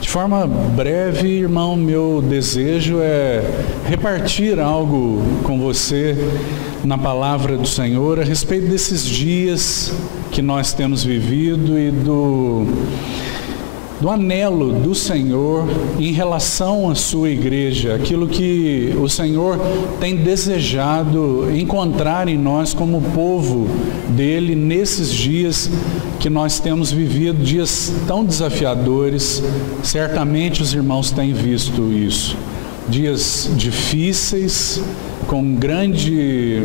De forma breve, irmão, meu desejo é repartir algo com você na palavra do Senhor a respeito desses dias que nós temos vivido e do anelo do Senhor em relação à sua igreja, aquilo que o Senhor tem desejado encontrar em nós como povo dele nesses dias que nós temos vivido, dias tão desafiadores. Certamente os irmãos têm visto isso, dias difíceis, com grande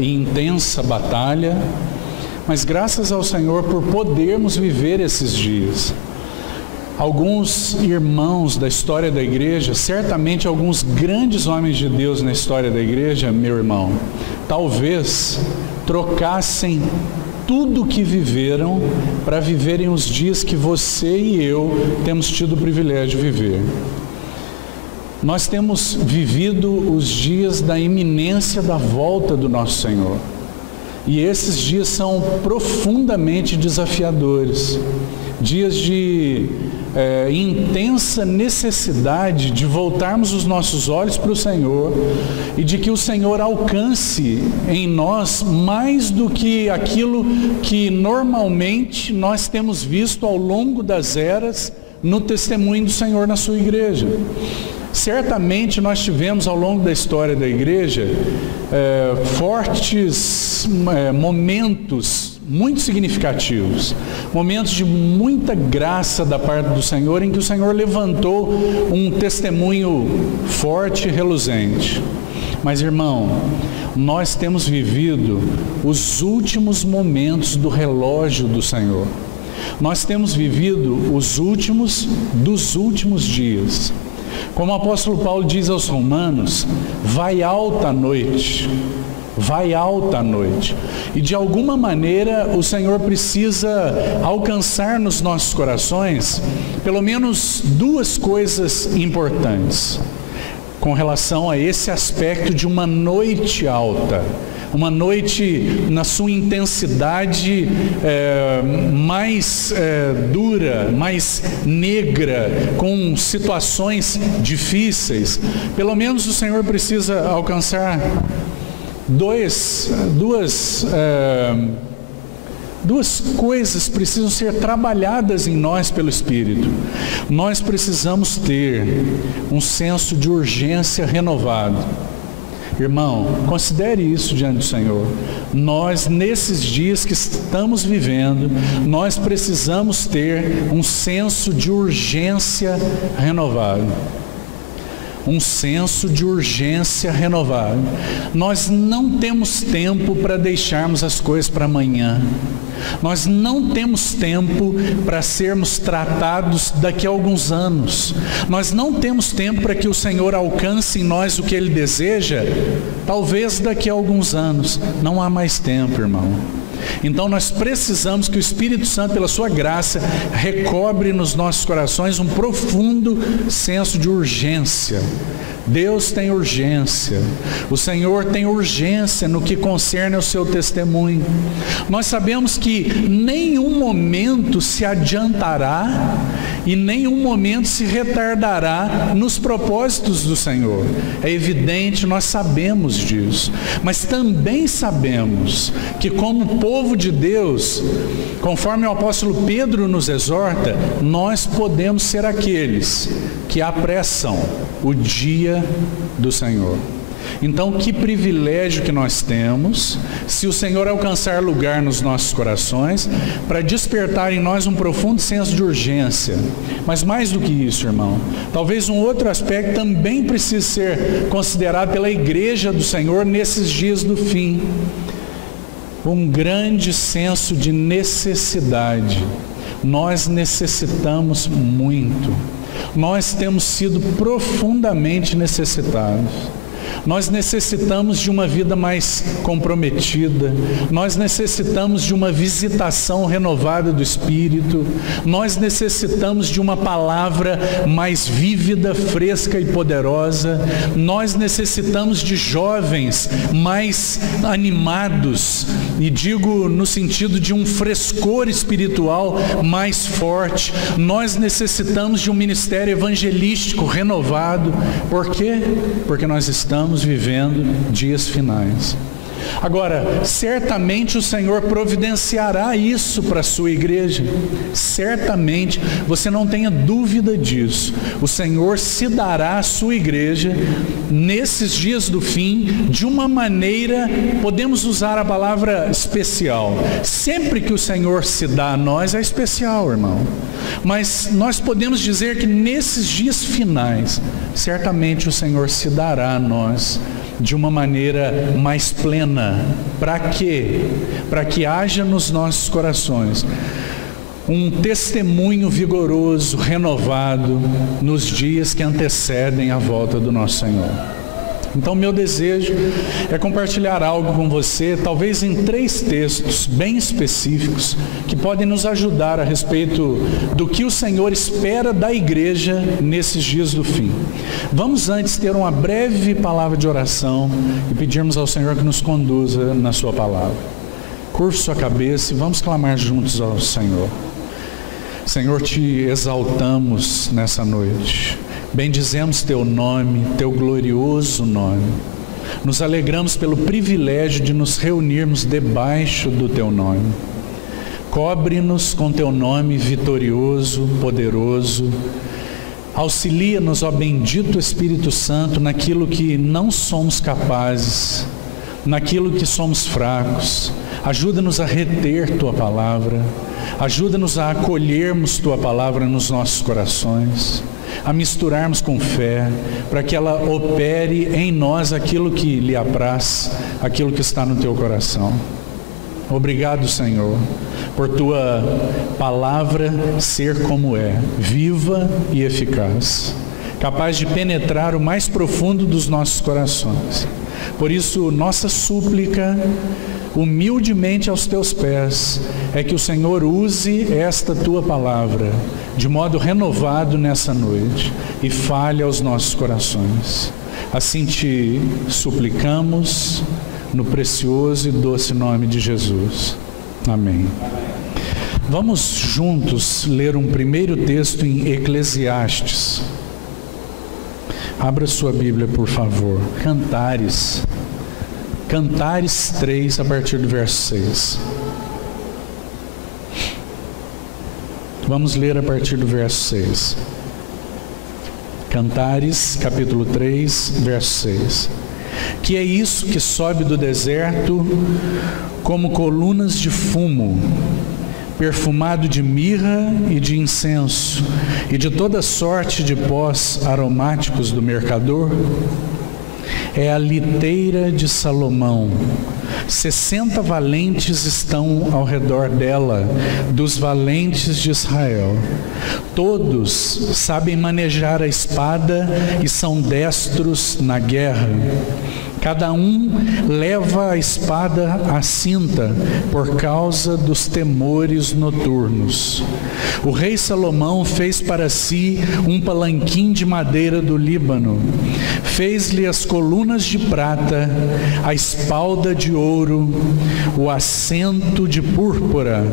e intensa batalha, mas graças ao Senhor por podermos viver esses dias. Alguns irmãos da história da igreja, certamente alguns grandes homens de Deus na história da igreja, meu irmão, talvez trocassem tudo o que viveram para viverem os dias que você e eu temos tido o privilégio de viver. Nós temos vivido os dias da iminência da volta do nosso Senhor. E esses dias são profundamente desafiadores. Dias de intensa necessidade de voltarmos os nossos olhos para o Senhor e de que o Senhor alcance em nós mais do que aquilo que normalmente nós temos visto ao longo das eras no testemunho do Senhor na sua igreja. Certamente nós tivemos ao longo da história da igreja fortes momentos muito significativos, momentos de muita graça da parte do Senhor, em que o Senhor levantou um testemunho forte e reluzente. Mas, irmão, nós temos vivido os últimos momentos do relógio do Senhor. Nós temos vivido os últimos dos últimos dias. Como o apóstolo Paulo diz aos Romanos, vai alta a noite. Vai alta a noite. E de alguma maneira o Senhor precisa alcançar nos nossos corações pelo menos duas coisas importantes com relação a esse aspecto de uma noite alta. Uma noite na sua intensidade mais dura, mais negra, com situações difíceis. Pelo menos o Senhor precisa alcançar duas coisas precisam ser trabalhadas em nós pelo Espírito. Nós precisamos ter um senso de urgência renovado. Irmão, considere isso diante do Senhor. Nós, nesses dias que estamos vivendo, nós precisamos ter um senso de urgência renovado. Um senso de urgência renovado. Nós não temos tempo para deixarmos as coisas para amanhã. Nós não temos tempo para sermos tratados daqui a alguns anos. Nós não temos tempo para que o Senhor alcance em nós o que Ele deseja, talvez daqui a alguns anos. Não há mais tempo, irmão. Então nós precisamos que o Espírito Santo, pela sua graça, recobre nos nossos corações um profundo senso de urgência. Deus tem urgência, o Senhor tem urgência no que concerne ao seu testemunho. Nós sabemos que nenhum momento se adiantará e nenhum momento se retardará nos propósitos do Senhor. É evidente, nós sabemos disso, mas também sabemos que como povo de Deus, conforme o apóstolo Pedro nos exorta, nós podemos ser aqueles que apressam o dia do Senhor. Então, que privilégio que nós temos, se o Senhor alcançar lugar nos nossos corações, para despertar em nós um profundo senso de urgência. Mas mais do que isso, irmão, talvez um outro aspecto também precise ser considerado pela igreja do Senhor nesses dias do fim. Um grande senso de necessidade. Nós necessitamos muito. Nós temos sido profundamente necessitados. Nós necessitamos de uma vida mais comprometida, nós necessitamos de uma visitação renovada do Espírito, nós necessitamos de uma palavra mais vívida, fresca e poderosa, nós necessitamos de jovens mais animados, e digo no sentido de um frescor espiritual mais forte. Nós necessitamos de um ministério evangelístico renovado. Por quê? Porque nós estamos vivendo dias finais. Agora, certamente o Senhor providenciará isso para a sua igreja. Certamente, você não tenha dúvida disso. O Senhor se dará à sua igreja nesses dias do fim de uma maneira, podemos usar a palavra especial. Sempre que o Senhor se dá a nós é especial, irmão. Mas nós podemos dizer que nesses dias finais, certamente o Senhor se dará a nós de uma maneira mais plena. Para quê? Para que haja nos nossos corações um testemunho vigoroso, renovado, nos dias que antecedem a volta do nosso Senhor. Então, meu desejo é compartilhar algo com você, talvez em 3 textos bem específicos, que podem nos ajudar a respeito do que o Senhor espera da igreja nesses dias do fim. Vamos antes ter uma breve palavra de oração e pedirmos ao Senhor que nos conduza na sua palavra. Curve sua cabeça e vamos clamar juntos ao Senhor. Senhor, te exaltamos nessa noite. Bendizemos teu nome, teu glorioso nome. Nos alegramos pelo privilégio de nos reunirmos debaixo do teu nome. Cobre-nos com teu nome vitorioso, poderoso. Auxilia-nos, ó bendito Espírito Santo, naquilo que não somos capazes, naquilo que somos fracos. Ajuda-nos a reter tua palavra. Ajuda-nos a acolhermos tua palavra nos nossos corações, a misturarmos com fé, para que ela opere em nós aquilo que lhe apraz, aquilo que está no teu coração. Obrigado, Senhor, por tua palavra ser como é, viva e eficaz, capaz de penetrar o mais profundo dos nossos corações. Por isso, nossa súplica, humildemente aos teus pés, é que o Senhor use esta tua palavra de modo renovado nessa noite e fale aos nossos corações. Assim te suplicamos no precioso e doce nome de Jesus. Amém. Vamos juntos ler um primeiro texto em Eclesiastes. Abra sua Bíblia, por favor. Cantares 3, a partir do verso 6. Vamos ler a partir do verso 6. Cantares, capítulo 3, verso 6. Que é isso que sobe do deserto como colunas de fumo, perfumado de mirra e de incenso, e de toda sorte de pós aromáticos do mercador? É a liteira de Salomão. 60 valentes estão ao redor dela, dos valentes de Israel. Todos sabem manejar a espada e são destros na guerra. Cada um leva a espada à cinta por causa dos temores noturnos. O rei Salomão fez para si um palanquim de madeira do Líbano. Fez-lhe as colunas de prata, a espalda de ouro, o assento de púrpura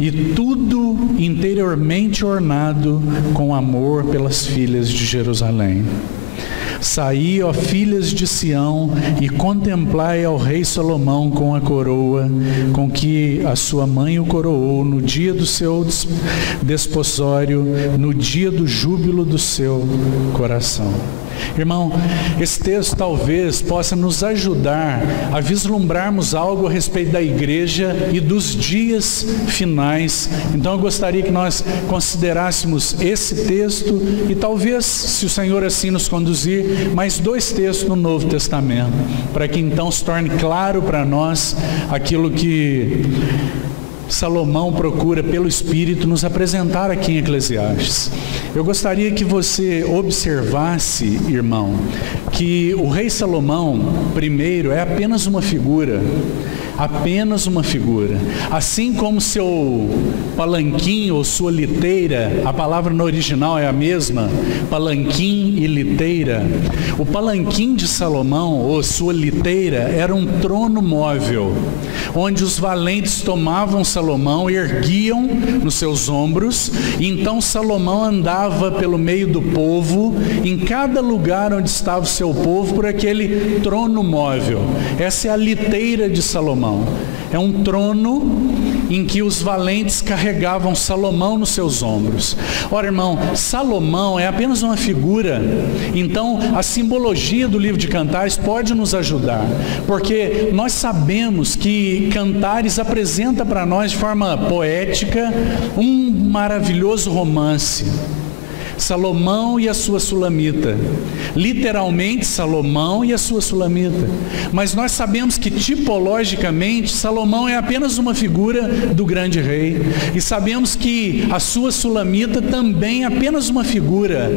e tudo interiormente ornado com amor pelas filhas de Jerusalém. Saí, ó filhas de Sião, e contemplai ao rei Salomão com a coroa, com que a sua mãe o coroou no dia do seu desposório, no dia do júbilo do seu coração. Irmão, esse texto talvez possa nos ajudar a vislumbrarmos algo a respeito da igreja e dos dias finais. Então eu gostaria que nós considerássemos esse texto e talvez, se o Senhor assim nos conduzir, mais 2 textos no Novo Testamento, para que então se torne claro para nós aquilo que Salomão procura pelo Espírito nos apresentar aqui em Eclesiastes. Eu gostaria que você observasse, irmão, que o rei Salomão, primeiro, é apenas uma figura. Apenas uma figura. Assim como seu palanquim ou sua liteira, a palavra no original é a mesma, palanquim e liteira. O palanquim de Salomão, ou sua liteira, era um trono móvel, onde os valentes tomavam Salomão e erguiam nos seus ombros, e então Salomão andava pelo meio do povo, em cada lugar onde estava o seu povo, por aquele trono móvel. Essa é a liteira de Salomão. É um trono em que os valentes carregavam Salomão nos seus ombros. Ora, irmão, Salomão é apenas uma figura. Então, a simbologia do livro de Cantares pode nos ajudar, porque nós sabemos que Cantares apresenta para nós de forma poética um maravilhoso romance. Salomão e a sua sulamita, literalmente Salomão e a sua sulamita, mas nós sabemos que tipologicamente Salomão é apenas uma figura do grande rei, e sabemos que a sua sulamita também é apenas uma figura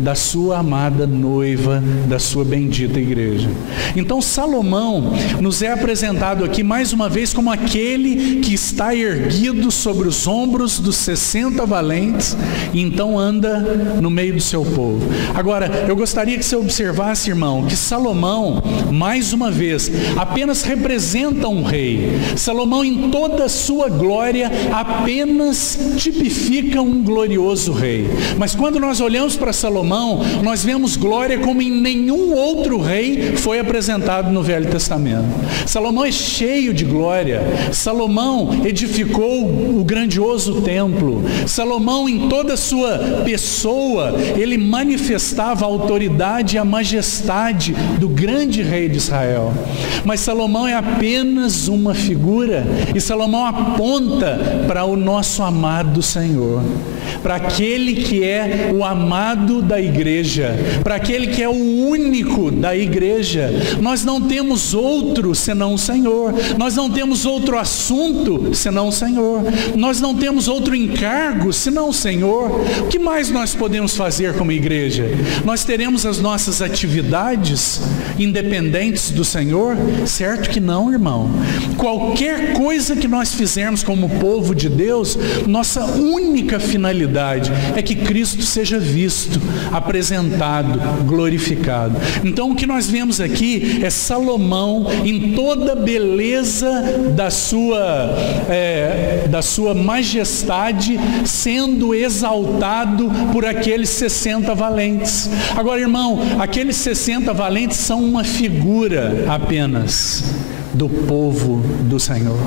da sua amada noiva, da sua bendita igreja. Então Salomão nos é apresentado aqui mais uma vez como aquele que está erguido sobre os ombros dos 60 valentes, e então anda no meio do seu povo. Agora, eu gostaria que você observasse, irmão, que Salomão, mais uma vez, apenas representa um rei. Salomão, em toda a sua glória, apenas tipifica um glorioso rei. Mas quando nós olhamos para Salomão, nós vemos glória como em nenhum outro rei foi apresentado no Velho Testamento. Salomão é cheio de glória. Salomão edificou o grandioso templo. Salomão, em toda a sua pessoa, ele manifestava a autoridade e a majestade do grande rei de Israel. Mas Salomão é apenas uma figura, e Salomão aponta para o nosso amado Senhor, para aquele que é o amado da igreja, para aquele que é o único da igreja. Nós não temos outro senão o Senhor, nós não temos outro assunto senão o Senhor, nós não temos outro encargo senão o Senhor. O que mais nós podemos fazer como igreja? Nós teremos as nossas atividades independentes do Senhor? Certo que não, irmão. Qualquer coisa que nós fizermos como povo de Deus, nossa única finalidade é que Cristo seja visto, apresentado, glorificado. Então o que nós vemos aqui é Salomão em toda a beleza da sua majestade, sendo exaltado por aqueles 60 valentes. Agora, irmão, aqueles 60 valentes são uma figura apenas do povo do Senhor.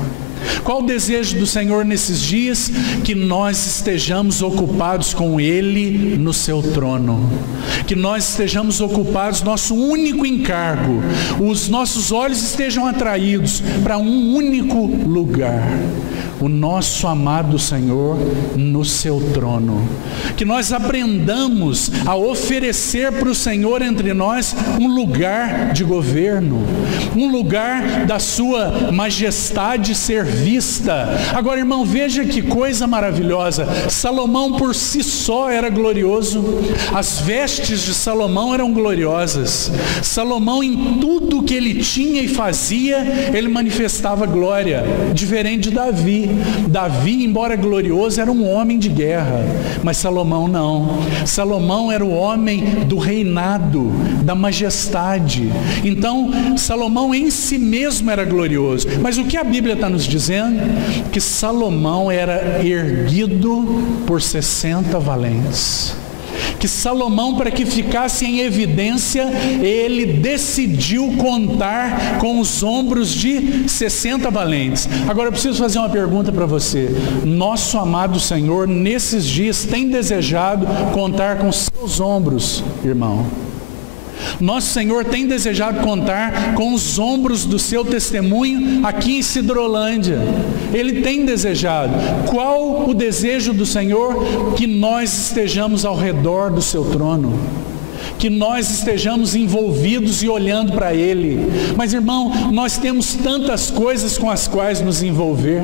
Qual o desejo do Senhor nesses dias? Que nós estejamos ocupados com Ele no seu trono, que nós estejamos ocupados, nosso único encargo, os nossos olhos estejam atraídos para um único lugar: o nosso amado Senhor no seu trono. Que nós aprendamos a oferecer para o Senhor entre nós um lugar de governo, um lugar da sua majestade ser vista. Agora, irmão, veja que coisa maravilhosa. Salomão por si só era glorioso, as vestes de Salomão eram gloriosas. Salomão, em tudo que ele tinha e fazia, ele manifestava glória, diferente de Davi. Davi, embora glorioso, era um homem de guerra, mas Salomão não. Salomão era o homem do reinado, da majestade. Então Salomão em si mesmo era glorioso. Mas o que a Bíblia está nos dizendo? Que Salomão era erguido por 60 valentes. Que Salomão, para que ficasse em evidência, ele decidiu contar com os ombros de 60 valentes. Agora eu preciso fazer uma pergunta para você. Nosso amado Senhor, nesses dias, tem desejado contar com seus ombros, irmão? Nosso Senhor tem desejado contar com os ombros do seu testemunho aqui em Sidrolândia. Ele tem desejado. Qual o desejo do Senhor? Que nós estejamos ao redor do seu trono. que nós estejamos envolvidos e olhando para Ele. Mas, irmão, nós temos tantas coisas com as quais nos envolver.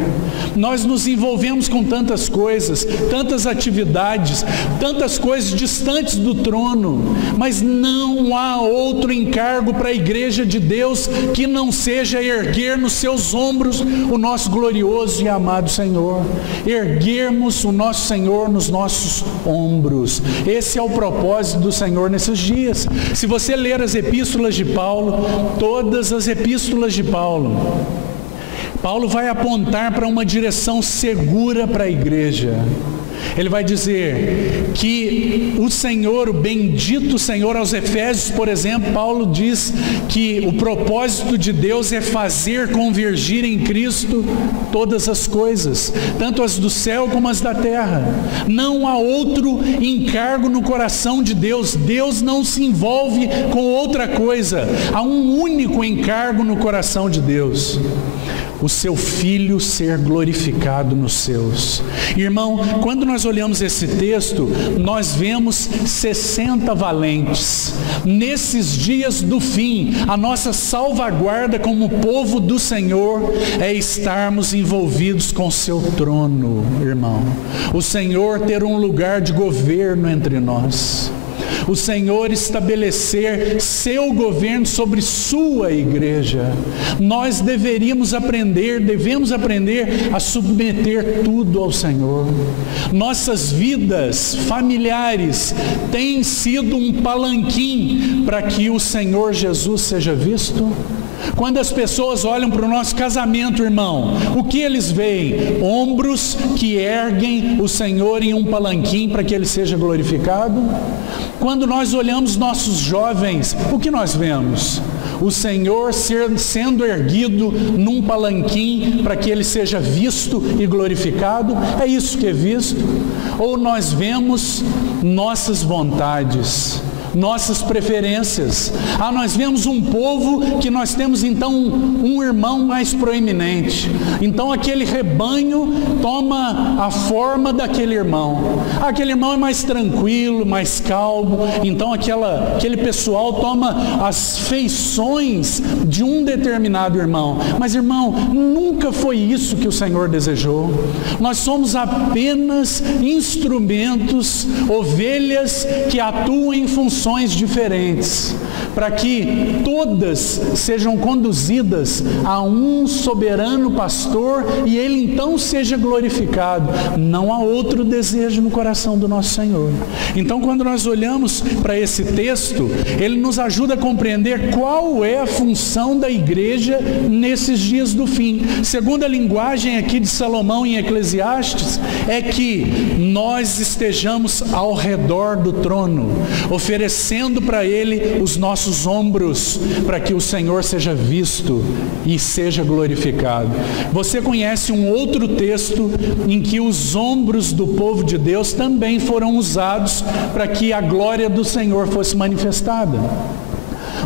Nós nos envolvemos com tantas coisas, tantas atividades, tantas coisas distantes do trono, mas não há outro encargo para a igreja de Deus que não seja erguer nos seus ombros o nosso glorioso e amado Senhor. Erguermos o nosso Senhor nos nossos ombros. Esse é o propósito do Senhor nesses dias. Se você ler as epístolas de Paulo, todas as epístolas de Paulo vai apontar para uma direção segura para a igreja. Ele vai dizer que o Senhor, o bendito Senhor, aos Efésios, por exemplo, Paulo diz que o propósito de Deus é fazer convergir em Cristo todas as coisas, tanto as do céu como as da terra. Não há outro encargo no coração de Deus. Deus não se envolve com outra coisa. Há um único encargo no coração de Deus: o seu Filho ser glorificado nos céus. Irmão, quando nós olhamos esse texto, nós vemos 60 valentes. Nesses dias do fim, a nossa salvaguarda como povo do Senhor é estarmos envolvidos com seu trono, irmão. O Senhor ter um lugar de governo entre nós. O Senhor estabelecer seu governo sobre sua igreja. Nós devemos aprender a submeter tudo ao Senhor. Nossas vidas familiares têm sido um palanquim para que o Senhor Jesus seja visto. Quando as pessoas olham para o nosso casamento, irmão, o que eles veem? Ombros que erguem o Senhor em um palanquim para que Ele seja glorificado. Quando nós olhamos nossos jovens, o que nós vemos? O Senhor sendo erguido num palanquim para que Ele seja visto e glorificado. É isso que é visto? Ou nós vemos nossas vontades, nossas preferências? Nós vemos um povo que nós temos então um irmão mais proeminente, então aquele rebanho toma a forma daquele irmão. Aquele irmão é mais tranquilo, mais calmo, então aquele pessoal toma as feições de um determinado irmão. Mas, irmão, nunca foi isso que o Senhor desejou. Nós somos apenas instrumentos, ovelhas que atuam em funções diferentes, para que todas sejam conduzidas a um soberano pastor e Ele então seja glorificado. Não há outro desejo no coração do nosso Senhor. Então, quando nós olhamos para esse texto, ele nos ajuda a compreender qual é a função da igreja nesses dias do fim. Segundo a linguagem aqui de Salomão em Eclesiastes, é que nós estejamos ao redor do trono, oferecendo para Ele os nossos ombros, para que o Senhor seja visto e seja glorificado. Você conhece um outro texto em que os ombros do povo de Deus também foram usados para que a glória do Senhor fosse manifestada?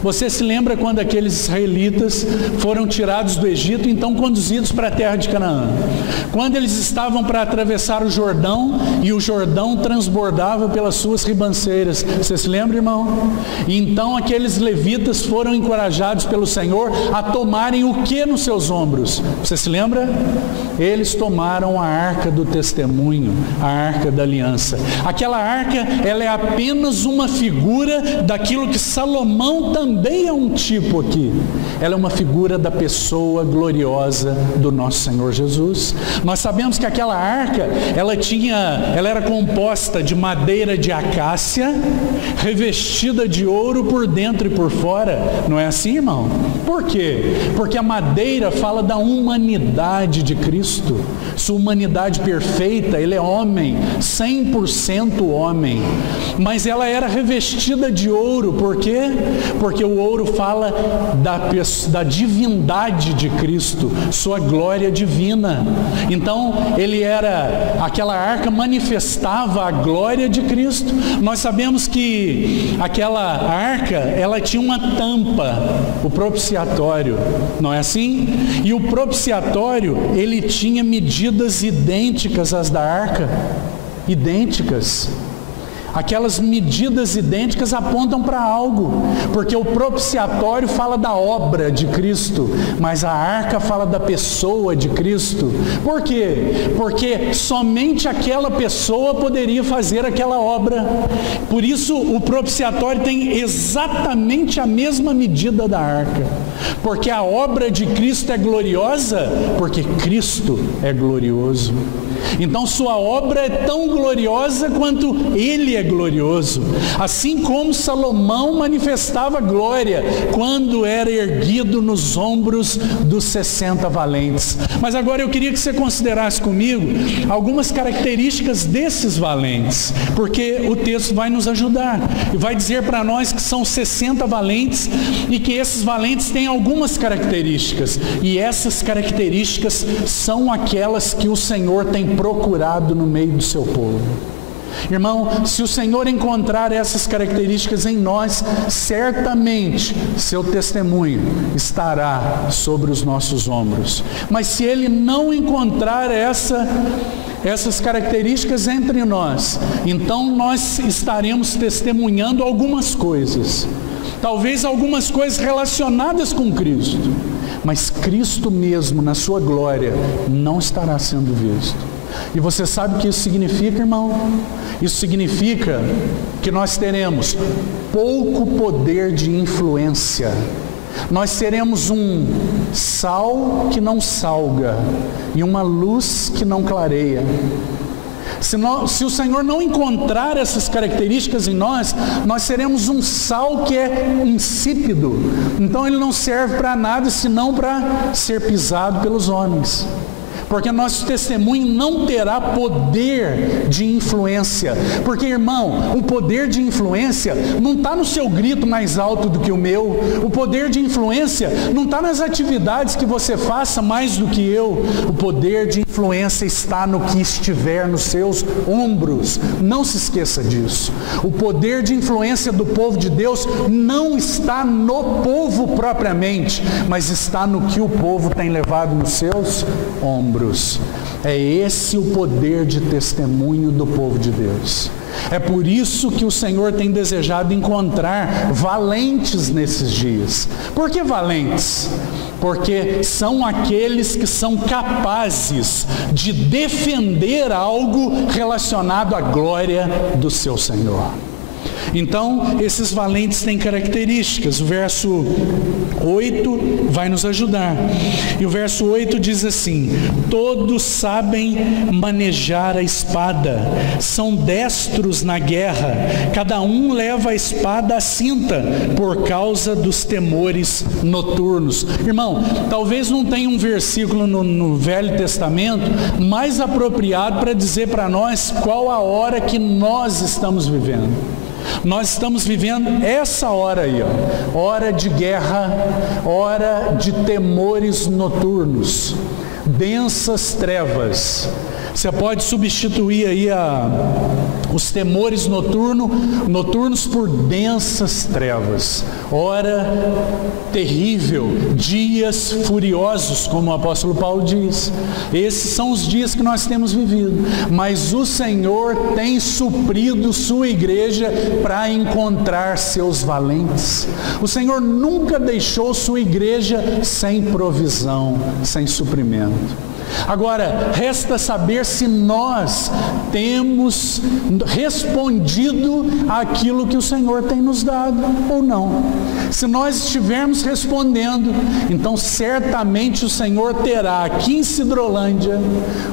Você se lembra quando aqueles israelitas foram tirados do Egito, então conduzidos para a terra de Canaã? Quando eles estavam para atravessar o Jordão, e o Jordão transbordava pelas suas ribanceiras. Você se lembra, irmão? E então aqueles levitas foram encorajados pelo Senhor a tomarem o que nos seus ombros? Você se lembra? Eles tomaram a arca do testemunho, a arca da aliança. Aquela arca, ela é apenas uma figura daquilo que Salomão também é um tipo aqui. Ela é uma figura da pessoa gloriosa do nosso Senhor Jesus. Nós sabemos que aquela arca, ela era composta de madeira de acácia, revestida de ouro por dentro e por fora. Não é assim, irmão? Por quê? Porque a madeira fala da humanidade de Cristo. Sua humanidade perfeita, Ele é homem, 100% homem. Mas ela era revestida de ouro. Por quê? Porque o ouro fala da divindade de Cristo, sua glória divina. Então, aquela arca manifestava a glória de Cristo. Nós sabemos que aquela arca, ela tinha uma tampa, o propiciatório, não é assim? E o propiciatório, ele tinha medidas idênticas às da arca, idênticas. Aquelas medidas idênticas apontam para algo, porque o propiciatório fala da obra de Cristo, mas a arca fala da pessoa de Cristo. Por quê? Porque somente aquela pessoa poderia fazer aquela obra. Por isso o propiciatório tem exatamente a mesma medida da arca, porque a obra de Cristo é gloriosa, porque Cristo é glorioso. Então sua obra é tão gloriosa quanto Ele é glorioso. Assim como Salomão manifestava glória quando era erguido nos ombros dos 60 valentes. Mas agora eu queria que você considerasse comigo algumas características desses valentes, porque o texto vai nos ajudar e vai dizer para nós que são 60 valentes e que esses valentes têm algumas características, e essas características são aquelas que o Senhor tem procurado no meio do seu povo. Irmão, se o Senhor encontrar essas características em nós, certamente seu testemunho estará sobre os nossos ombros. Mas se Ele não encontrar essas características entre nós, então nós estaremos testemunhando algumas coisas, talvez algumas coisas relacionadas com Cristo, mas Cristo mesmo na sua glória não estará sendo visto. E você sabe o que isso significa, irmão? Isso significa que nós teremos pouco poder de influência. Nós seremos um sal que não salga e uma luz que não clareia. Se o Senhor não encontrar essas características em nós, nós seremos um sal que é insípido. Então ele não serve para nada senão para ser pisado pelos homens. Porque nosso testemunho não terá poder de influência. Porque, irmão, o poder de influência não está no seu grito mais alto do que o meu. O poder de influência não está nas atividades que você faça mais do que eu. O poder de influência está no que estiver nos seus ombros. Não se esqueça disso. O poder de influência do povo de Deus não está no povo propriamente, mas está no que o povo tem levado nos seus ombros. É esse o poder de testemunho do povo de Deus. É por isso que o Senhor tem desejado encontrar valentes nesses dias. Por que valentes? Porque são aqueles que são capazes de defender algo relacionado à glória do seu Senhor. Então, esses valentes têm características. O verso 8 vai nos ajudar. E o verso 8 diz assim: todos sabem manejar a espada, são destros na guerra, cada um leva a espada à cinta, por causa dos temores noturnos. Irmão, talvez não tenha um versículo no Velho Testamento mais apropriado para dizer para nós qual a hora que nós estamos vivendo. Nós estamos vivendo essa hora aí, ó, hora de guerra, hora de temores noturnos, densas trevas. Você pode substituir aí os temores noturnos por densas trevas. Hora terrível, dias furiosos, como o apóstolo Paulo diz. Esses são os dias que nós temos vivido. Mas o Senhor tem suprido sua igreja para encontrar seus valentes. O Senhor nunca deixou sua igreja sem provisão, sem suprimento. Agora, resta saber se nós temos respondido àquilo que o Senhor tem nos dado ou não. Se nós estivermos respondendo, então certamente o Senhor terá aqui em Sidrolândia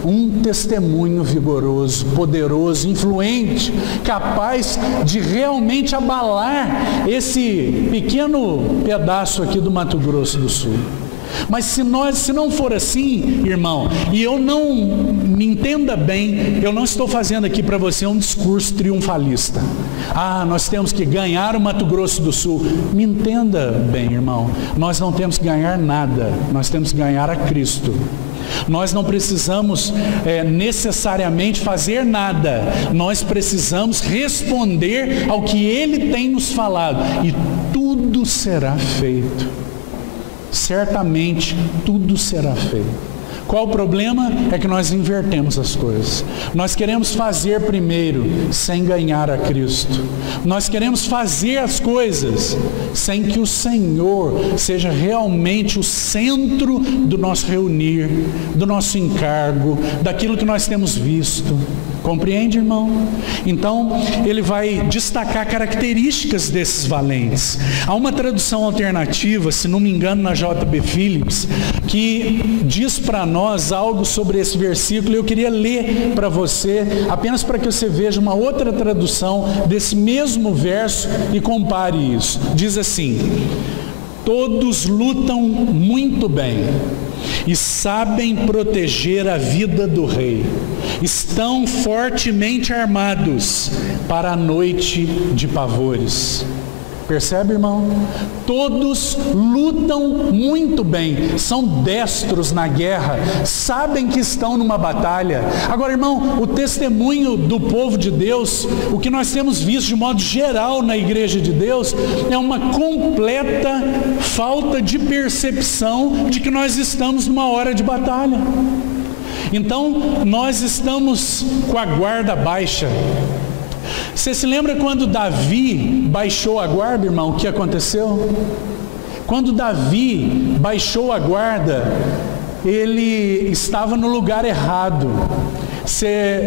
um testemunho vigoroso, poderoso, influente, capaz de realmente abalar esse pequeno pedaço aqui do Mato Grosso do Sul. Mas se não for assim, irmão, e eu não me entenda bem, eu não estou fazendo aqui para você um discurso triunfalista. Nós temos que ganhar o Mato Grosso do Sul. Me entenda bem, irmão, nós não temos que ganhar nada, nós temos que ganhar a Cristo. Nós não precisamos necessariamente fazer nada, nós precisamos responder ao que Ele tem nos falado, e tudo será feito. Certamente tudo será feito. Qual o problema? É que nós invertemos as coisas. Nós queremos fazer primeiro sem ganhar a Cristo. Nós queremos fazer as coisas sem que o Senhor seja realmente o centro do nosso reunir, do nosso encargo, daquilo que nós temos visto. Compreende, irmão? Então, ele vai destacar características desses valentes. Há uma tradução alternativa, se não me engano, na J.B. Phillips, que diz para nós algo sobre esse versículo. Eu queria ler para você, apenas para que você veja uma outra tradução desse mesmo verso e compare isso. Diz assim: todos lutam muito bem e sabem proteger a vida do rei. Estão fortemente armados para a noite de pavores. Percebe, irmão? Todos lutam muito bem, são destros na guerra, sabem que estão numa batalha. Agora, irmão, o testemunho do povo de Deus, o que nós temos visto de modo geral na igreja de Deus, é uma completa falta de percepção de que nós estamos numa hora de batalha. Então, nós estamos com a guarda baixa. Você se lembra quando Davi baixou a guarda, irmão? O que aconteceu? Quando Davi baixou a guarda, ele estava no lugar errado.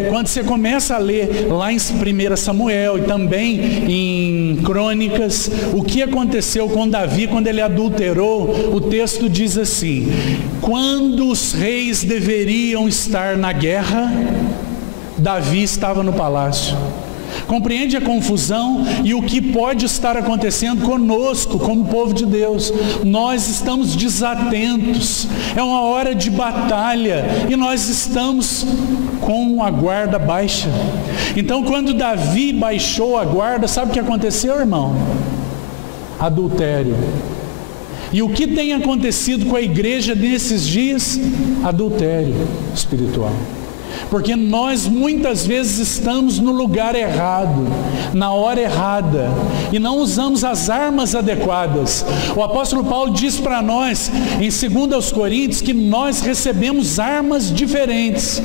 Quando você começa a ler lá em 1 Samuel e também em Crônicas, o que aconteceu com Davi quando ele adulterou, o texto diz assim: quando os reis deveriam estar na guerra, Davi estava no palácio. Compreende a confusão e o que pode estar acontecendo conosco como povo de Deus? Nós estamos desatentos, é uma hora de batalha e nós estamos com a guarda baixa. Então, quando Davi baixou a guarda, sabe o que aconteceu, irmão? Adultério. E o que tem acontecido com a igreja nesses dias? Adultério espiritual. Porque nós muitas vezes estamos no lugar errado, na hora errada, e não usamos as armas adequadas. O apóstolo Paulo diz para nós, em 2 Coríntios, que nós recebemos armas diferentes.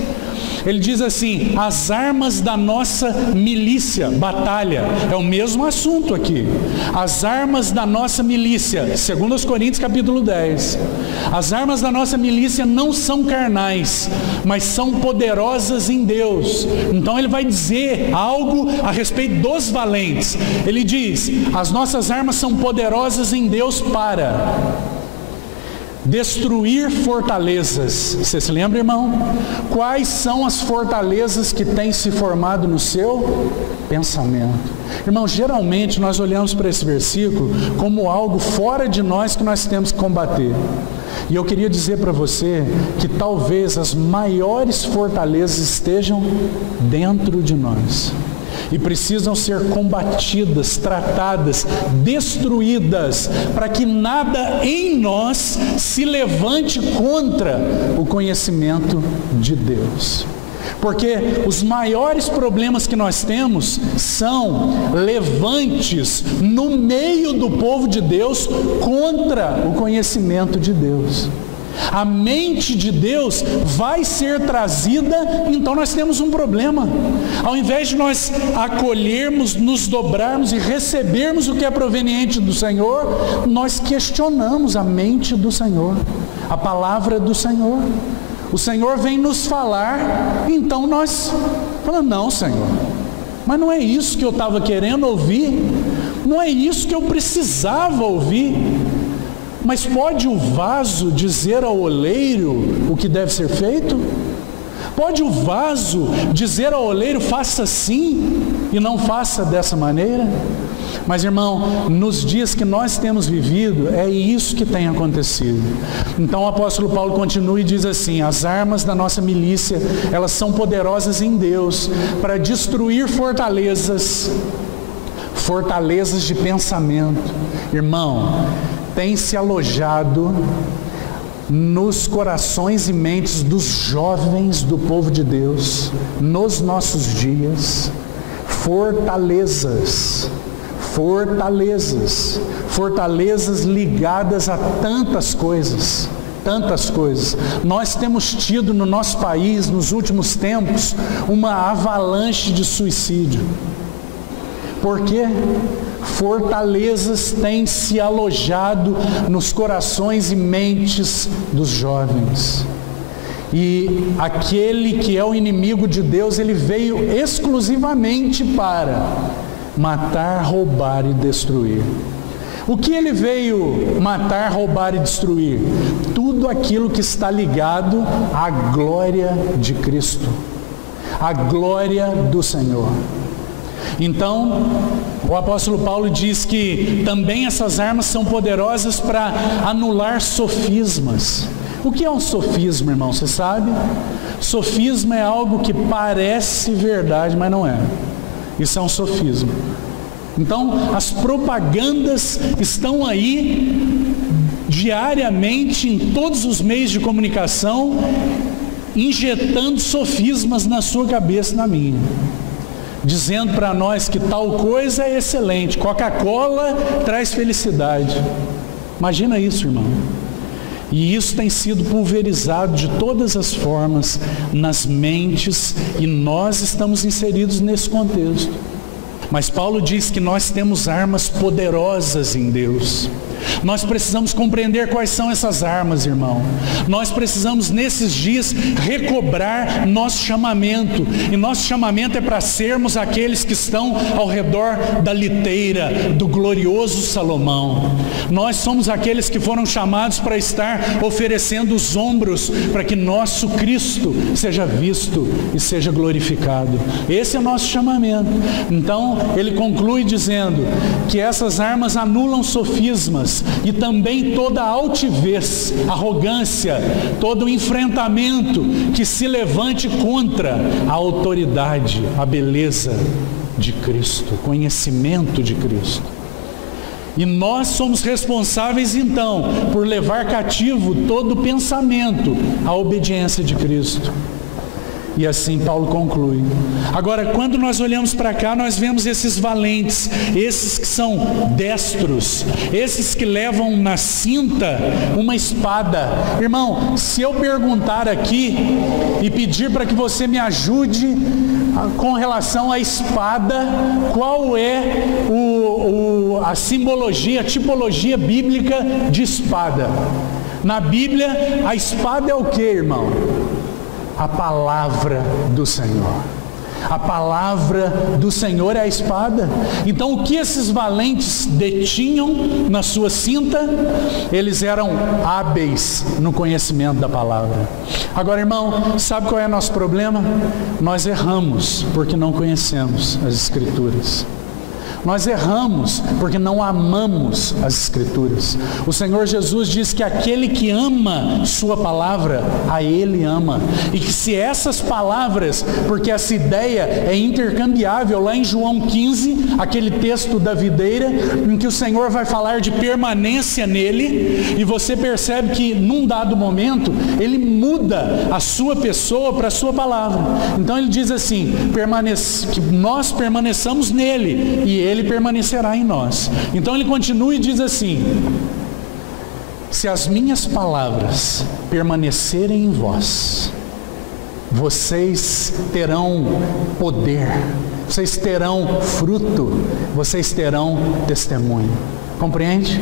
Ele diz assim: as armas da nossa milícia, batalha, é o mesmo assunto aqui. As armas da nossa milícia, 2 Coríntios capítulo 10. As armas da nossa milícia não são carnais, mas são poderosas em Deus. Então ele vai dizer algo a respeito dos valentes. Ele diz: as nossas armas são poderosas em Deus para destruir fortalezas. Você se lembra, irmão? Quais são as fortalezas que têm se formado no seu pensamento? Irmão, geralmente nós olhamos para esse versículo como algo fora de nós que nós temos que combater. E eu queria dizer para você que talvez as maiores fortalezas estejam dentro de nós. E precisam ser combatidas, tratadas, destruídas, para que nada em nós se levante contra o conhecimento de Deus. Porque os maiores problemas que nós temos são levantes no meio do povo de Deus contra o conhecimento de Deus. A mente de Deus vai ser trazida, então nós temos um problema. Ao invés de nós acolhermos, nos dobrarmos e recebermos o que é proveniente do Senhor, nós questionamos a mente do Senhor, a palavra do Senhor. O Senhor vem nos falar, então nós falamos: não, Senhor, mas não é isso que eu estava querendo ouvir, não é isso que eu precisava ouvir. Mas pode o vaso dizer ao oleiro o que deve ser feito? Pode o vaso dizer ao oleiro: faça assim e não faça dessa maneira? Mas, irmão, nos dias que nós temos vivido, é isso que tem acontecido. Então o apóstolo Paulo continua e diz assim: as armas da nossa milícia, elas são poderosas em Deus para destruir fortalezas de pensamento. Irmão, tem se alojado nos corações e mentes dos jovens do povo de Deus, nos nossos dias, fortalezas ligadas a tantas coisas, tantas coisas. Nós temos tido no nosso país, nos últimos tempos, uma avalanche de suicídio. Por quê? Fortalezas têm se alojado nos corações e mentes dos jovens. E aquele que é o inimigo de Deus, ele veio exclusivamente para matar, roubar e destruir. O que ele veio matar, roubar e destruir? Tudo aquilo que está ligado à glória de Cristo, à glória do Senhor. Então, o apóstolo Paulo diz que também essas armas são poderosas para anular sofismas. O que é um sofisma, irmão? Você sabe? Sofisma é algo que parece verdade, mas não é. Isso é um sofisma. Então, as propagandas estão aí diariamente em todos os meios de comunicação, injetando sofismas na sua cabeça e na minha, dizendo para nós que tal coisa é excelente, Coca-Cola traz felicidade. Imagina isso, irmão. E isso tem sido pulverizado de todas as formas nas mentes, e nós estamos inseridos nesse contexto. Mas Paulo diz que nós temos armas poderosas em Deus. Nós precisamos compreender quais são essas armas, irmão. Nós precisamos nesses dias recobrar nosso chamamento. E nosso chamamento é para sermos aqueles que estão ao redor da liteira do glorioso Salomão. Nós somos aqueles que foram chamados para estar oferecendo os ombros para que nosso Cristo seja visto e seja glorificado. Esse é o nosso chamamento. Então ele conclui dizendo que essas armas anulam sofismas e também toda altivez, arrogância, todo enfrentamento que se levante contra a autoridade, a beleza de Cristo, o conhecimento de Cristo. E nós somos responsáveis então por levar cativo todo pensamento à obediência de Cristo. E assim Paulo conclui. Agora, quando nós olhamos para cá, nós vemos esses valentes, esses que são destros, esses que levam na cinta uma espada. Irmão, se eu perguntar aqui e pedir para que você me ajude com relação à espada, qual é a simbologia, a tipologia bíblica de espada? Na Bíblia, a espada é o que, irmão? A palavra do Senhor. A palavra do Senhor é a espada. Então, o que esses valentes detinham na sua cinta? Eles eram hábeis no conhecimento da palavra. Agora, irmão, sabe qual é o nosso problema? Nós erramos porque não conhecemos as Escrituras. Nós erramos porque não amamos as Escrituras. O Senhor Jesus diz que aquele que ama sua palavra, a Ele ama. E que se essas palavras, porque essa ideia é intercambiável, lá em João 15, aquele texto da videira, em que o Senhor vai falar de permanência nele, e você percebe que num dado momento, Ele muda a sua pessoa para a sua palavra. Então Ele diz assim, que nós permaneçamos nele, e Ele permanecerá em nós. Então ele continua e diz assim: se as minhas palavras permanecerem em vós, vocês terão poder, vocês terão fruto, vocês terão testemunho. Compreende?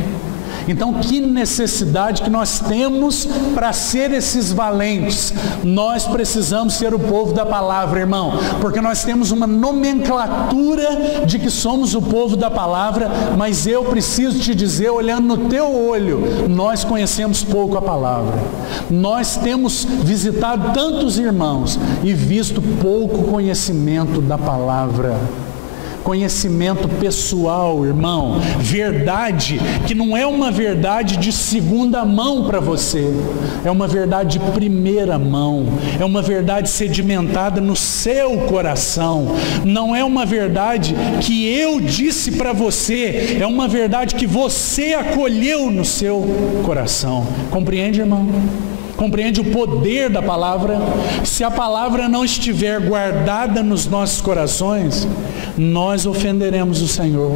Então, que necessidade que nós temos para ser esses valentes? Nós precisamos ser o povo da palavra, irmão, porque nós temos uma nomenclatura de que somos o povo da palavra, mas eu preciso te dizer, olhando no teu olho, nós conhecemos pouco a palavra. Nós temos visitado tantos irmãos e visto pouco conhecimento da palavra. Conhecimento pessoal, irmão, verdade que não é uma verdade de segunda mão para você, é uma verdade de primeira mão, é uma verdade sedimentada no seu coração, não é uma verdade que eu disse para você, é uma verdade que você acolheu no seu coração. Compreende, irmão? Compreende o poder da palavra? Se a palavra não estiver guardada nos nossos corações, nós ofenderemos o Senhor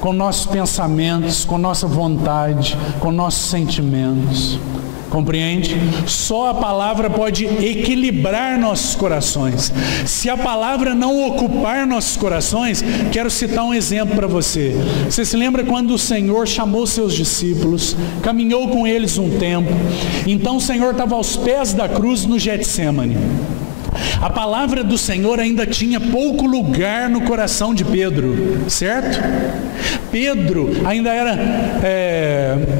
com nossos pensamentos, com nossa vontade, com nossos sentimentos. Compreende? Só a palavra pode equilibrar nossos corações. Se a palavra não ocupar nossos corações, quero citar um exemplo para você. Você se lembra quando o Senhor chamou seus discípulos, caminhou com eles um tempo, então o Senhor estava aos pés da cruz no Getsêmani. A palavra do Senhor ainda tinha pouco lugar no coração de Pedro, certo? Pedro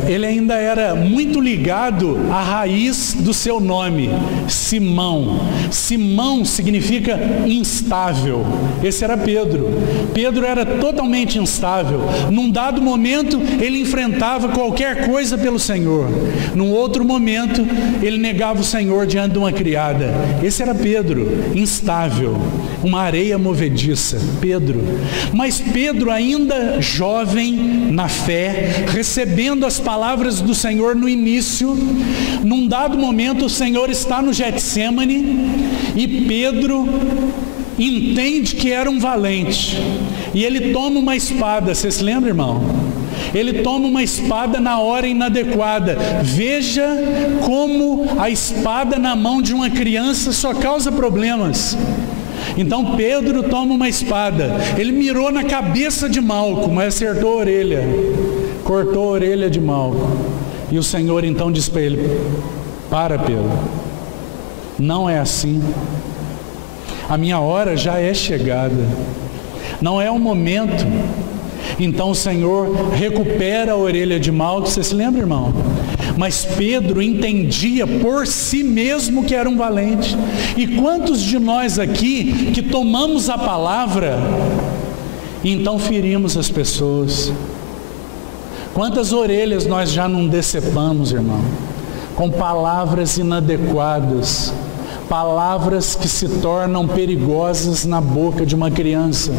ele ainda era muito ligado à raiz do seu nome, Simão. Simão significa instável. Esse era Pedro. Pedro era totalmente instável. Num dado momento, ele enfrentava qualquer coisa pelo Senhor. Num outro momento, ele negava o Senhor diante de uma criada. Esse era Pedro, instável, uma areia movediça. Pedro. Mas Pedro, ainda jovem na fé, recebendo as palavras do Senhor no início, num dado momento o Senhor está no Getsêmani e Pedro entende que era um valente e ele toma uma espada. Você se lembra, irmão? Ele toma uma espada na hora inadequada. Veja como a espada na mão de uma criança só causa problemas. Então Pedro toma uma espada, ele mirou na cabeça de Malco, mas acertou a orelha, cortou a orelha de Malco. E o Senhor então diz para ele: para, Pedro, não é assim, a minha hora já é chegada, não é o momento. Então o Senhor recupera a orelha de Malco. Você se lembra, irmão? Mas Pedro entendia por si mesmo que era um valente. E quantos de nós aqui que tomamos a palavra e então ferimos as pessoas? Quantas orelhas nós já não decepamos, irmão, com palavras inadequadas, palavras que se tornam perigosas na boca de uma criança,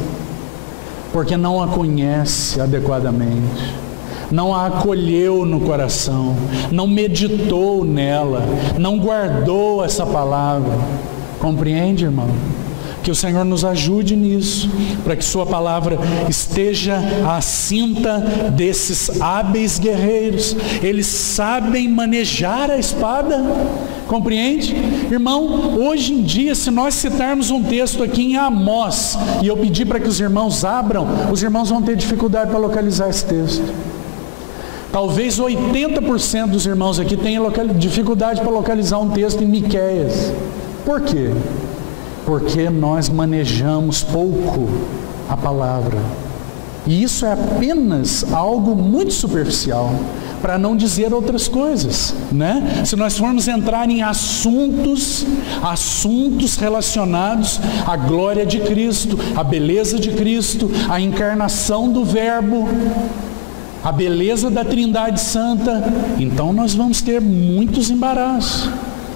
porque não a conhece adequadamente, não a acolheu no coração, não meditou nela, não guardou essa palavra. Compreende, irmão? Que o Senhor nos ajude nisso, para que sua palavra esteja à cinta desses hábeis guerreiros. Eles sabem manejar a espada. Compreende? Irmão, hoje em dia, se nós citarmos um texto aqui em Amós, e eu pedir para que os irmãos abram, os irmãos vão ter dificuldade para localizar esse texto. Talvez 80% dos irmãos aqui tenham dificuldade para localizar um texto em Miqueias. Por quê? Porque nós manejamos pouco a palavra. E isso é apenas algo muito superficial, para não dizer outras coisas, né? Se nós formos entrar em assuntos relacionados à glória de Cristo, à beleza de Cristo, à encarnação do Verbo, a beleza da Trindade Santa, então nós vamos ter muitos embaraços.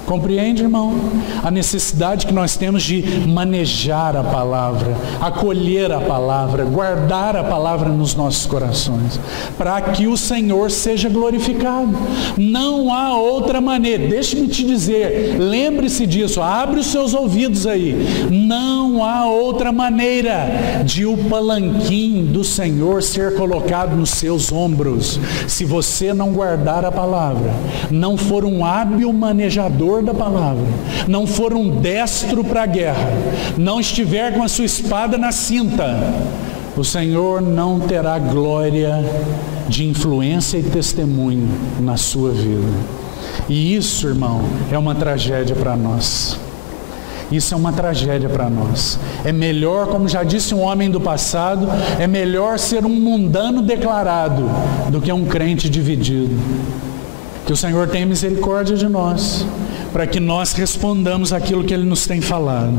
Compreende, irmão? A necessidade que nós temos de manejar a palavra, acolher a palavra, guardar a palavra nos nossos corações, para que o Senhor seja glorificado. Não há outra maneira. Deixe-me te dizer, lembre-se disso, abre os seus ouvidos aí. Não há outra maneira de o palanquim do Senhor ser colocado nos seus ombros, se você não guardar a palavra, não for um hábil manejador da palavra, não for um destro para a guerra, não estiver com a sua espada na cinta, o Senhor não terá glória de influência e testemunho na sua vida. E isso, irmão, é uma tragédia para nós. Isso é uma tragédia para nós. É melhor, como já disse um homem do passado, é melhor ser um mundano declarado do que um crente dividido. Que o Senhor tenha misericórdia de nós, para que nós respondamos aquilo que Ele nos tem falado.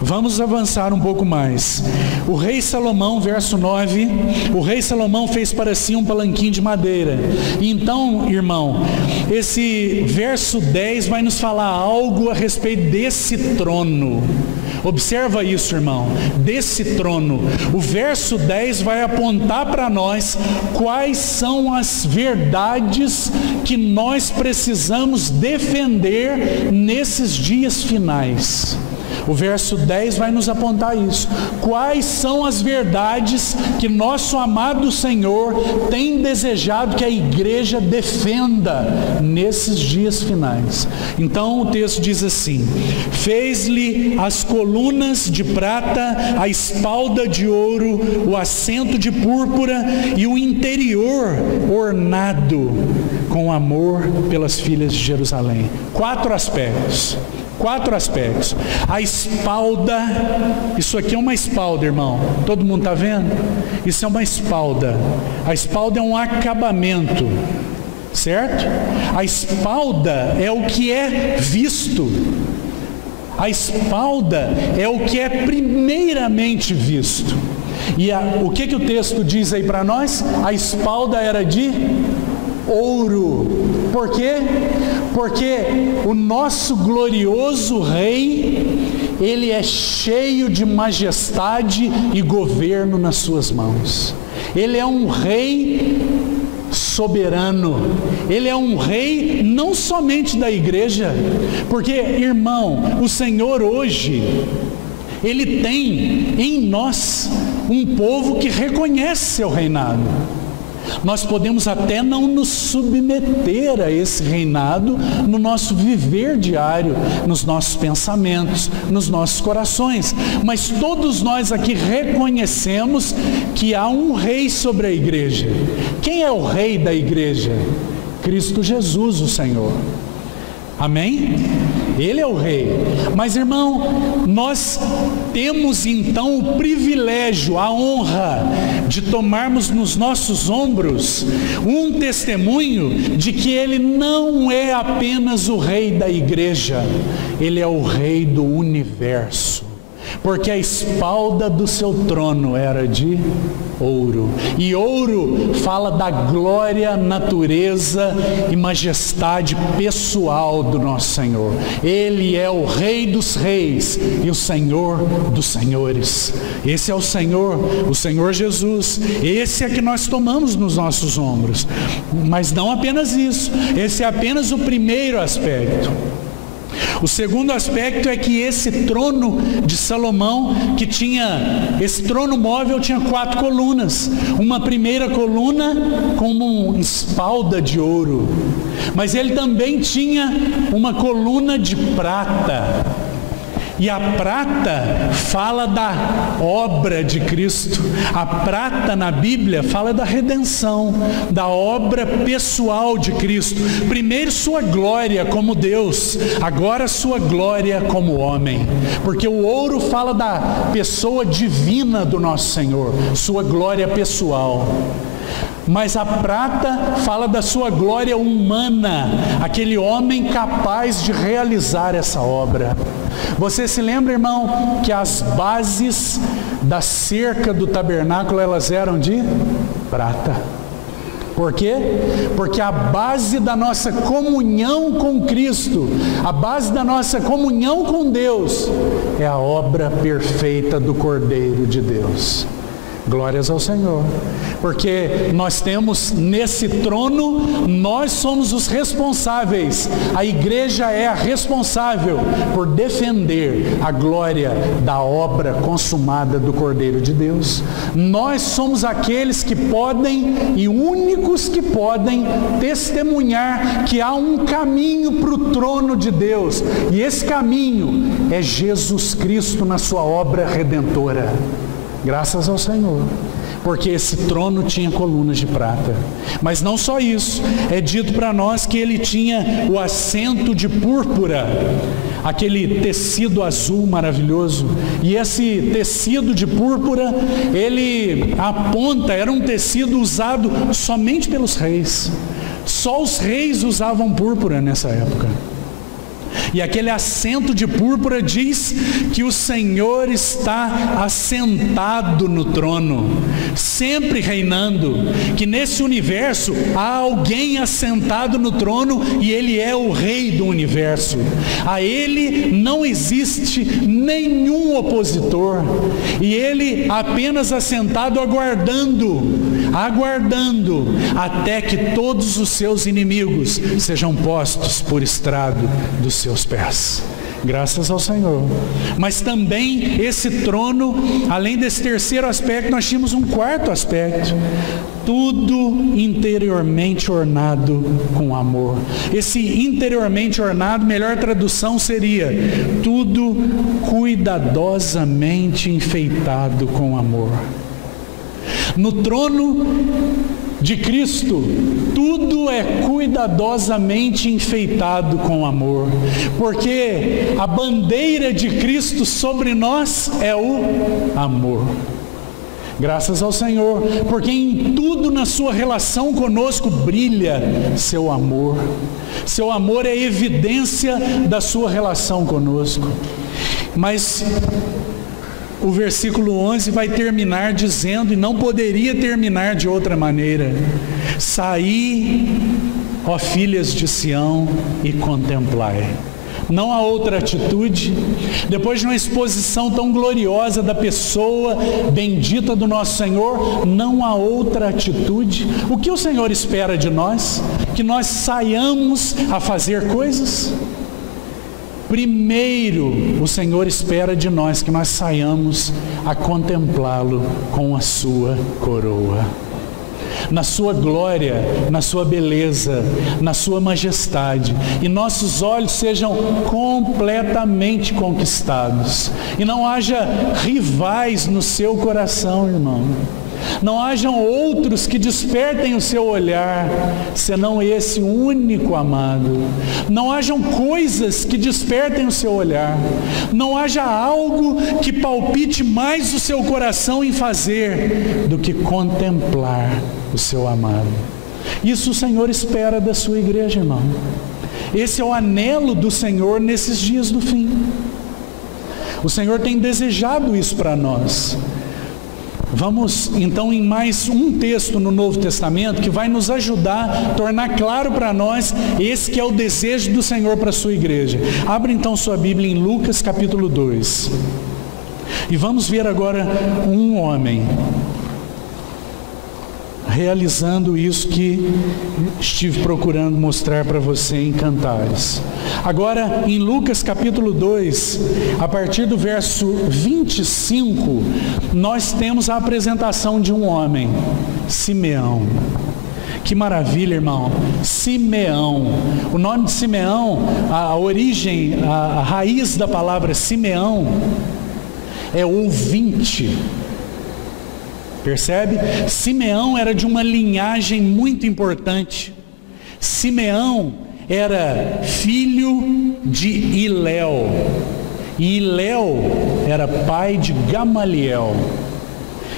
Vamos avançar um pouco mais. O rei Salomão, verso 9, o rei Salomão fez para si um palanquim de madeira. E então, irmão, esse verso 10 vai nos falar algo a respeito desse trono. Observa isso, irmão, desse trono. O verso 10 vai apontar para nós quais são as verdades que nós precisamos defender nesses dias finais. O verso 10 vai nos apontar isso. Quais são as verdades que nosso amado Senhor tem desejado que a igreja defenda nesses dias finais? Então o texto diz assim: fez-lhe as colunas de prata, a espalda de ouro, o assento de púrpura e o interior ornado com amor pelas filhas de Jerusalém. Quatro aspectos. A espalda, isso aqui é uma espalda, irmão. Todo mundo está vendo? Isso é uma espalda. A espalda é um acabamento, certo? A espalda é o que é visto. A espalda é o que é primeiramente visto. E o que o texto diz aí para nós? A espalda era de ouro. Por quê? Porque o nosso glorioso rei, ele é cheio de majestade e governo nas suas mãos. Ele é um rei soberano. Ele é um rei não somente da igreja, porque, irmão, o Senhor hoje, Ele tem em nós um povo que reconhece seu reinado. Nós podemos até não nos submeter a esse reinado no nosso viver diário, nos nossos pensamentos, nos nossos corações, mas todos nós aqui reconhecemos que há um rei sobre a igreja. Quem é o rei da igreja? Cristo Jesus, o Senhor. Amém? Ele é o rei. Mas, irmão, nós temos então o privilégio, a honra de tomarmos nos nossos ombros um testemunho de que Ele não é apenas o rei da igreja, Ele é o rei do universo. Porque a espalda do seu trono era de ouro. E ouro fala da glória, natureza e majestade pessoal do nosso Senhor. Ele é o Rei dos Reis e o Senhor dos Senhores. Esse é o Senhor Jesus. Esse é que nós tomamos nos nossos ombros. Mas não apenas isso. Esse é apenas o primeiro aspecto. O segundo aspecto é que esse trono de Salomão, esse trono móvel tinha 4 colunas. Uma primeira coluna com uma espalda de ouro, mas ele também tinha uma coluna de prata. E a prata fala da obra de Cristo. A prata na Bíblia fala da redenção, da obra pessoal de Cristo. Primeiro sua glória como Deus, agora sua glória como homem. Porque o ouro fala da pessoa divina do nosso Senhor, sua glória pessoal. Mas a prata fala da sua glória humana, aquele homem capaz de realizar essa obra. Você se lembra, irmão, que as bases da cerca do tabernáculo, elas eram de prata. Por quê? Porque a base da nossa comunhão com Cristo, a base da nossa comunhão com Deus, é a obra perfeita do Cordeiro de Deus. Glórias ao Senhor, porque nós temos nesse trono, nós somos os responsáveis, a igreja é a responsável por defender a glória da obra consumada do Cordeiro de Deus. Nós somos aqueles que podem e únicos que podem testemunhar que há um caminho para o trono de Deus, e esse caminho é Jesus Cristo na sua obra redentora. Graças ao Senhor, porque esse trono tinha colunas de prata. Mas não só isso, é dito para nós que ele tinha o assento de púrpura, aquele tecido azul maravilhoso. E esse tecido de púrpura, ele aponta, era um tecido usado somente pelos reis. Só os reis usavam púrpura nessa época. E aquele assento de púrpura diz que o Senhor está assentado no trono, sempre reinando, que nesse universo há alguém assentado no trono e Ele é o Rei do universo. A Ele não existe nenhum opositor, e Ele apenas assentado aguardando até que todos os seus inimigos sejam postos por estrado dos seus pés. Graças ao Senhor. Mas também esse trono, além desse terceiro aspecto, nós tínhamos um quarto aspecto. Tudo interiormente ornado com amor. Esse interiormente ornado, melhor tradução seria: tudo cuidadosamente enfeitado com amor. No trono de Cristo, tudo é cuidadosamente enfeitado com amor, porque a bandeira de Cristo sobre nós é o amor. Graças ao Senhor, porque em tudo na sua relação conosco brilha seu amor. Seu amor é evidência da sua relação conosco. Mas o versículo 11 vai terminar dizendo, e não poderia terminar de outra maneira: saí, ó filhas de Sião, e contemplai. Não há outra atitude. Depois de uma exposição tão gloriosa da pessoa bendita do nosso Senhor, não há outra atitude. O que o Senhor espera de nós? Que nós saiamos a fazer coisas? Primeiro, o Senhor espera de nós que nós saiamos a contemplá-lo com a sua coroa. Na sua glória, na sua beleza, na sua majestade, e nossos olhos sejam completamente conquistados, e não haja rivais no seu coração, irmão. Não hajam outros que despertem o seu olhar, senão esse único amado. Não hajam coisas que despertem o seu olhar. Não haja algo que palpite mais o seu coração em fazer do que contemplar o seu amado. Isso o Senhor espera da sua igreja, irmão. Esse é o anelo do Senhor nesses dias do fim. O Senhor tem desejado isso para nós. Vamos então em mais um texto no Novo Testamento que vai nos ajudar a tornar claro para nós esse que é o desejo do Senhor para a sua igreja. Abra então sua Bíblia em Lucas capítulo 2. E vamos ver agora um homem realizando isso que estive procurando mostrar para você em Cantares. Agora, em Lucas capítulo 2, a partir do verso 25, nós temos a apresentação de um homem, Simeão. Que maravilha, irmão. Simeão. O nome de Simeão, a origem, a raiz da palavra Simeão é ouvinte. Percebe? Simeão era de uma linhagem muito importante. Simeão era filho de Hilel. E Hilel era pai de Gamaliel.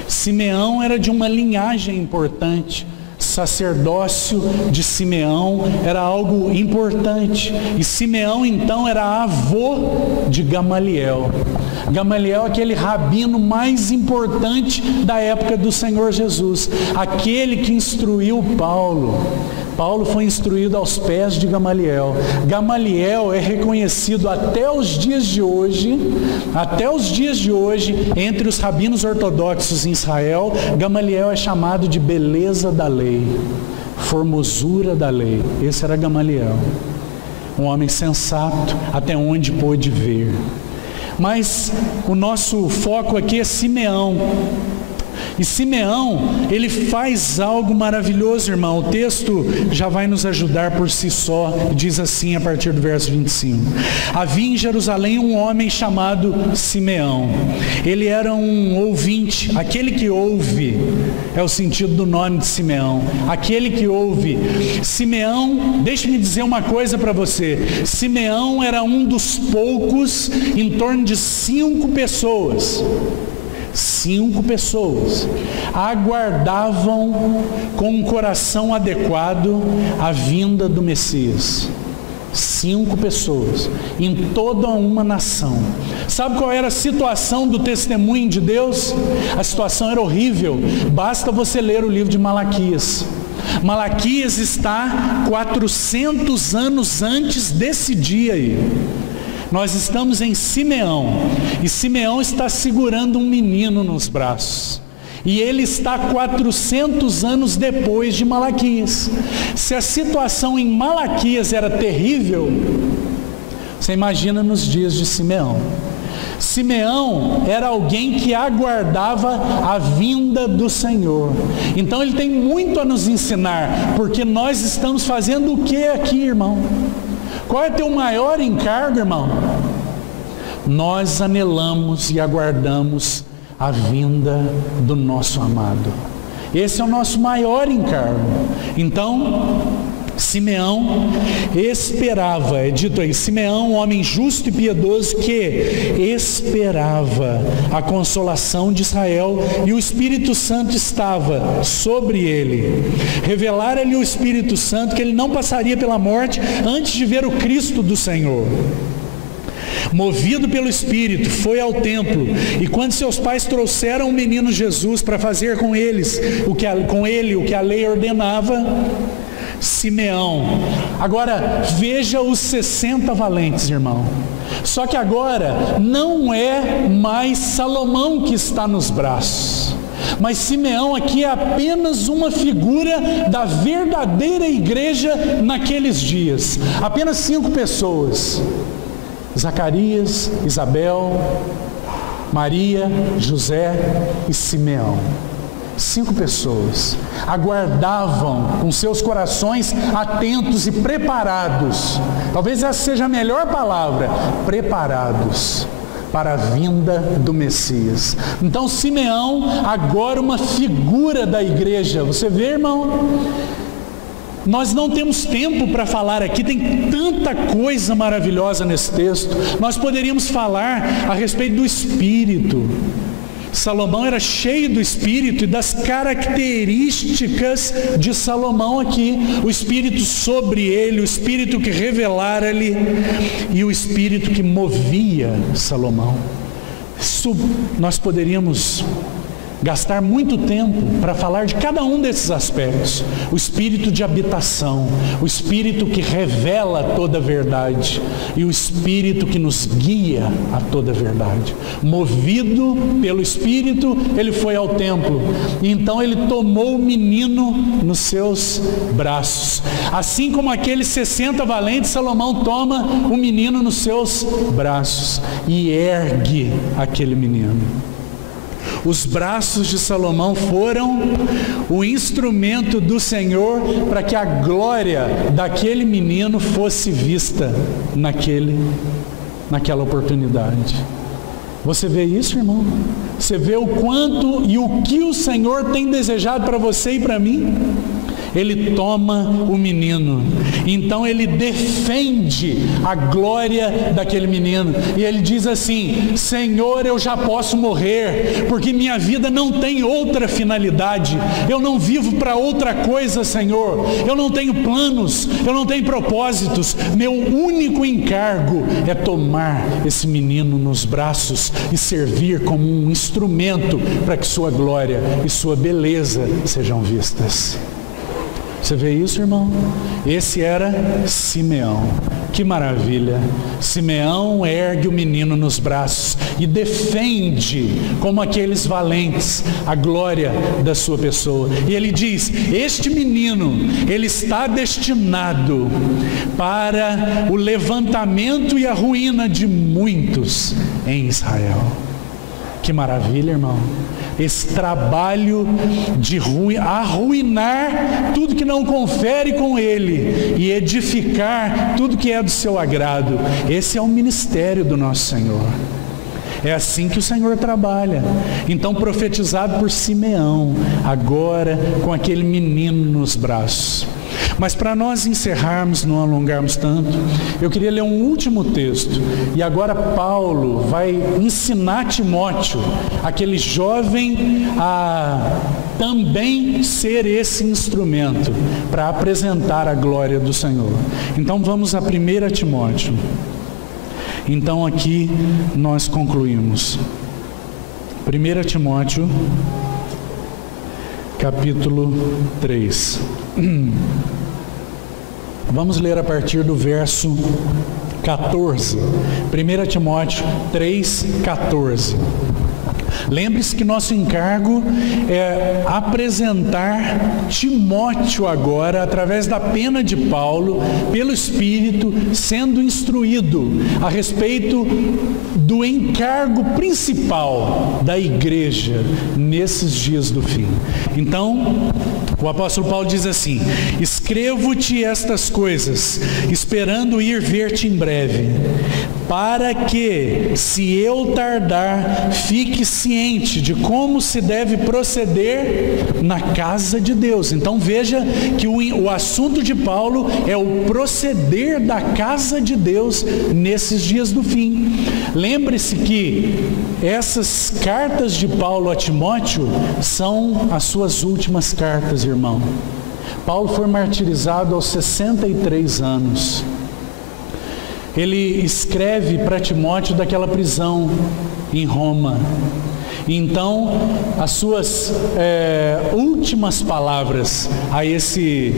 Simeão era de uma linhagem importante. Sacerdócio de Simeão era algo importante. E Simeão então era avô de Gamaliel. Gamaliel é aquele rabino mais importante da época do Senhor Jesus, aquele que instruiu Paulo. Paulo foi instruído aos pés de Gamaliel. Gamaliel é reconhecido até os dias de hoje, entre os rabinos ortodoxos em Israel, Gamaliel é chamado de beleza da lei, formosura da lei. Esse era Gamaliel, um homem sensato até onde pôde ver. Mas o nosso foco aqui é Simeão. E Simeão, ele faz algo maravilhoso, irmão. O texto já vai nos ajudar por si só. Diz assim a partir do verso 25. Havia em Jerusalém um homem chamado Simeão. Ele era um ouvinte. Aquele que ouve é o sentido do nome de Simeão. Aquele que ouve. Simeão, deixe-me dizer uma coisa para você. Simeão era um dos poucos, em torno de 5 pessoas. 5 pessoas aguardavam com um coração adequado a vinda do Messias. 5 pessoas em toda uma nação. Sabe qual era a situação do testemunho de Deus? A situação era horrível. Basta você ler o livro de Malaquias. Malaquias está 400 anos antes desse dia aí. Nós estamos em Simeão, e Simeão está segurando um menino nos braços, e ele está 400 anos depois de Malaquias. Se a situação em Malaquias era terrível, Você imagina nos dias de Simeão. Simeão era alguém que aguardava a vinda do Senhor. Então ele tem muito a nos ensinar, porque nós estamos fazendo o que aqui, irmão? Qual é o teu maior encargo, irmão? Nós anelamos e aguardamos a vinda do nosso amado. Esse é o nosso maior encargo. Então, Simeão esperava, é dito aí, Simeão, um homem justo e piedoso, que esperava a consolação de Israel, e o Espírito Santo estava sobre ele. Revelara-lhe o Espírito Santo que ele não passaria pela morte antes de ver o Cristo do Senhor. Movido pelo Espírito, foi ao templo, e quando seus pais trouxeram o menino Jesus para fazer com ele o que a lei ordenava, Simeão, agora veja os 60 valentes, irmão. Só que agora não é mais Salomão que está nos braços, mas Simeão aqui é apenas uma figura da verdadeira igreja naqueles dias. Apenas 5 pessoas: Zacarias, Isabel, Maria, José e Simeão. 5 pessoas aguardavam com seus corações atentos e preparados. Talvez essa seja a melhor palavra: preparados para a vinda do Messias. Então Simeão, agora uma figura da igreja. Você vê, irmão? Nós não temos tempo para falar aqui, tem tanta coisa maravilhosa nesse texto. Nós poderíamos falar a respeito do Espírito. Salomão era cheio do Espírito e das características de Salomão aqui. O Espírito sobre ele, o Espírito que revelara-lhe e o Espírito que movia Salomão. Nós poderíamos gastar muito tempo para falar de cada um desses aspectos. O espírito de habitação, o espírito que revela toda a verdade e o espírito que nos guia a toda a verdade. Movido pelo Espírito, ele foi ao templo e então ele tomou o menino nos seus braços. Assim como aqueles 60 valentes, Salomão toma o menino nos seus braços e ergue aquele menino. Os braços de Salomão foram o instrumento do Senhor para que a glória daquele menino fosse vista naquela oportunidade. Você vê isso, irmão? Você vê o quanto e o que o Senhor tem desejado para você e para mim? Ele toma o menino, então ele defende a glória daquele menino, e ele diz assim: Senhor, eu já posso morrer, porque minha vida não tem outra finalidade, eu não vivo para outra coisa, Senhor, eu não tenho planos, eu não tenho propósitos, meu único encargo é tomar esse menino nos braços e servir como um instrumento para que sua glória e sua beleza sejam vistas. Você vê isso, irmão? Esse era Simeão. Que maravilha! Simeão ergue o menino nos braços e defende, como aqueles valentes, a glória da sua pessoa. E ele diz: este menino, ele está destinado para o levantamento e a ruína de muitos em Israel. Que maravilha, irmão! Esse trabalho de arruinar tudo que não confere com ele e edificar tudo que é do seu agrado. Esse é o ministério do nosso Senhor. É assim que o Senhor trabalha. Então, profetizado por Simeão, agora com aquele menino nos braços. Mas para nós encerrarmos, não alongarmos tanto, eu queria ler um último texto. E agora Paulo vai ensinar Timóteo, aquele jovem, a também ser esse instrumento para apresentar a glória do Senhor. Então vamos a 1 Timóteo. Então aqui nós concluímos. 1 Timóteo, capítulo 3. Vamos ler a partir do verso 14. 1 Timóteo 3, 14. Lembre-se que nosso encargo é apresentar Timóteo agora, através da pena de Paulo, pelo Espírito, sendo instruído a respeito do encargo principal da igreja nesses dias do fim. Então, o apóstolo Paulo diz assim: escrevo-te estas coisas, esperando ir ver-te em breve, para que, se eu tardar, fique ciente de como se deve proceder na casa de Deus. Então veja que o assunto de Paulo é o proceder da casa de Deus nesses dias do fim. Lembre-se que essas cartas de Paulo a Timóteo são as suas últimas cartas, irmão. Paulo foi martirizado aos 63 anos. Ele escreve para Timóteo daquela prisão em Roma. Então, as suas últimas palavras a esse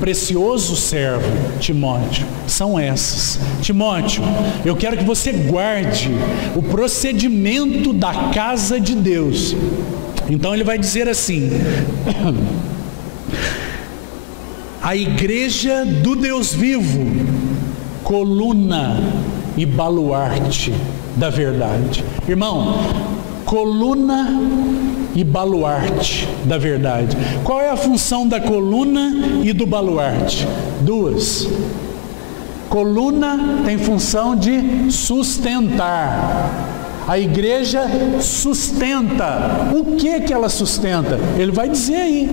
precioso servo, Timóteo, são essas: Timóteo, eu quero que você guarde o procedimento da casa de Deus. Então ele vai dizer assim: a igreja do Deus vivo, coluna e baluarte da verdade. Irmão, coluna e baluarte da verdade. Qual é a função da coluna e do baluarte? Duas. Coluna tem função de sustentar. A igreja sustenta. O que ela sustenta? Ele vai dizer aí.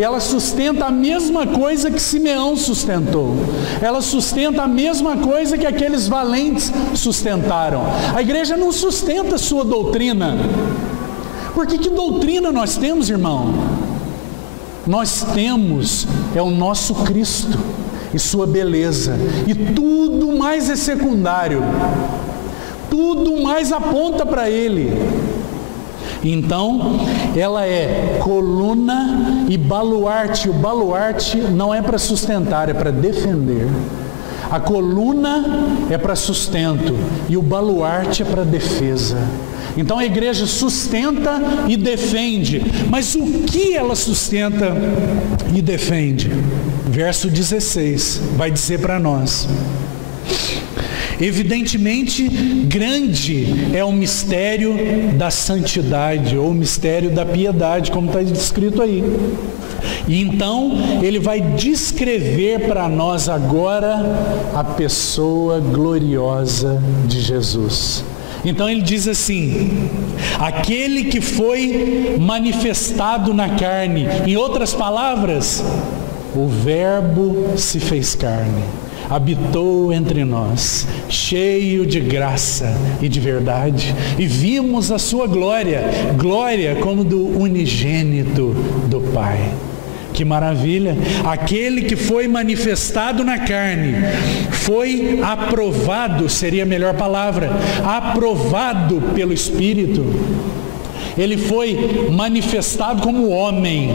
Ela sustenta a mesma coisa que Simeão sustentou. Ela sustenta a mesma coisa que aqueles valentes sustentaram. A igreja não sustenta a sua doutrina. Porque que doutrina nós temos, irmão? Nós temos o nosso Cristo e sua beleza. E tudo mais é secundário. Tudo mais aponta para Ele. Então, ela é coluna e baluarte. O baluarte não é para sustentar, é para defender. A coluna é para sustento e o baluarte é para defesa. Então a igreja sustenta e defende. Mas o que ela sustenta e defende? Verso 16 vai dizer para nós: evidentemente, grande é o mistério da santidade, ou o mistério da piedade, como está escrito aí. E então, ele vai descrever para nós agora a pessoa gloriosa de Jesus. Então ele diz assim: aquele que foi manifestado na carne. Em outras palavras, o Verbo se fez carne, habitou entre nós, cheio de graça e de verdade, e vimos a sua glória, glória como do unigênito do Pai. Que maravilha! Aquele que foi manifestado na carne, foi aprovado, seria a melhor palavra, aprovado pelo Espírito. Ele foi manifestado como homem,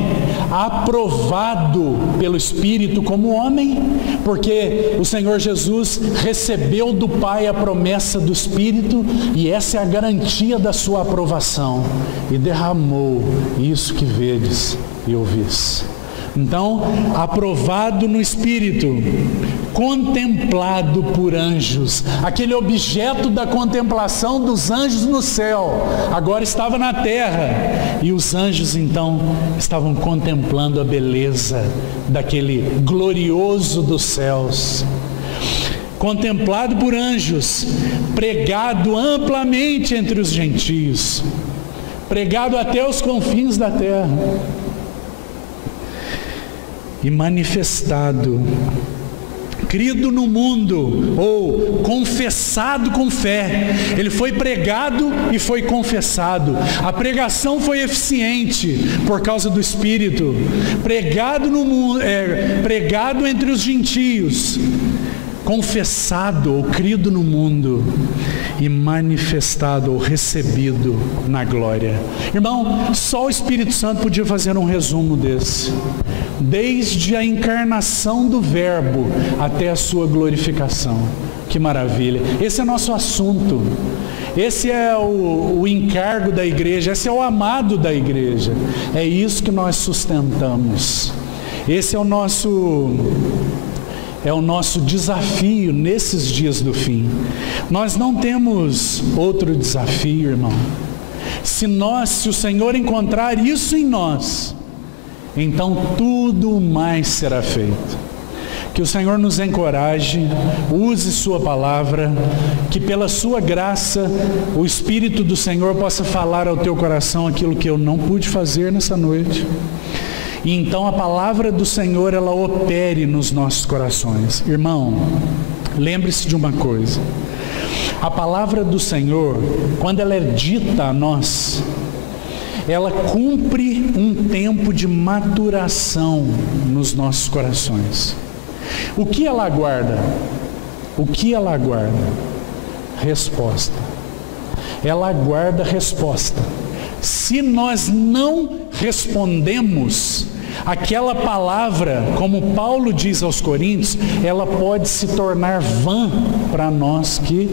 aprovado pelo Espírito como homem, porque o Senhor Jesus recebeu do Pai a promessa do Espírito, e essa é a garantia da sua aprovação, e derramou isso que vedes e ouvis. Então, aprovado no Espírito, contemplado por anjos, aquele objeto da contemplação dos anjos no céu, agora estava na terra, e os anjos então estavam contemplando a beleza daquele glorioso dos céus. Contemplado por anjos, pregado amplamente entre os gentios, pregado até os confins da terra, e manifestado, crido no mundo, ou confessado com fé. Ele foi pregado e foi confessado. A pregação foi eficiente por causa do Espírito. Pregado no mundo, pregado entre os gentios, confessado ou crido no mundo, e manifestado ou recebido na glória. Irmão, só o Espírito Santo podia fazer um resumo desse. Desde a encarnação do Verbo até a sua glorificação. Que maravilha! Esse é nosso assunto. esse é o encargo da igreja, esse é o amado da igreja. É isso que nós sustentamos. Esse é o nosso desafio nesses dias do fim. Nós não temos outro desafio, irmão. Se o Senhor encontrar isso em nós, então tudo mais será feito. Que o Senhor nos encoraje, use sua palavra, que pela sua graça o Espírito do Senhor possa falar ao teu coração aquilo que eu não pude fazer nessa noite. E então a palavra do Senhor, ela opere nos nossos corações. Irmão, lembre-se de uma coisa. A palavra do Senhor, quando ela é dita a nós, ela cumpre um tempo de maturação nos nossos corações. O que ela aguarda? O que ela aguarda? Resposta. Ela aguarda resposta. Se nós não respondemos, aquela palavra, como Paulo diz aos Coríntios, ela pode se tornar vã para nós que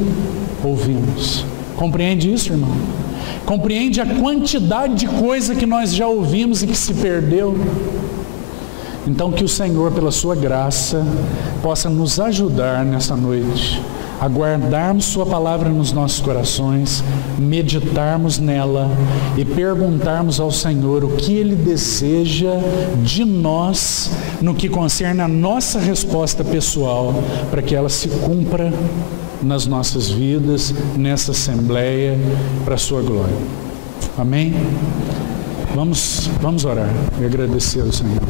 ouvimos. Compreende isso, irmão? Compreende a quantidade de coisa que nós já ouvimos e que se perdeu? Então que o Senhor, pela sua graça, possa nos ajudar nessa noite a guardarmos sua palavra nos nossos corações, meditarmos nela e perguntarmos ao Senhor o que Ele deseja de nós no que concerne a nossa resposta pessoal, para que ela se cumpra nas nossas vidas, nessa assembleia, para a sua glória. Amém? Vamos orar e agradecer ao Senhor.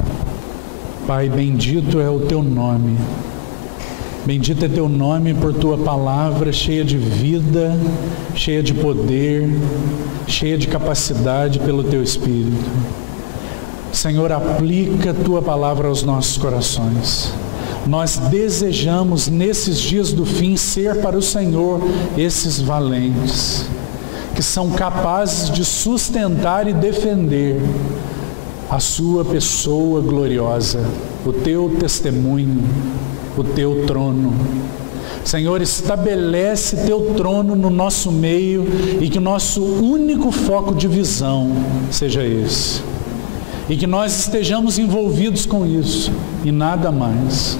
Pai, bendito é o teu nome. Bendito é teu nome por tua palavra cheia de vida, cheia de poder, cheia de capacidade pelo teu Espírito. Senhor, aplica a tua palavra aos nossos corações. Nós desejamos nesses dias do fim ser para o Senhor esses valentes, que são capazes de sustentar e defender a sua pessoa gloriosa, o teu testemunho, o teu trono. Senhor, estabelece teu trono no nosso meio e que o nosso único foco de visão seja esse. E que nós estejamos envolvidos com isso e nada mais,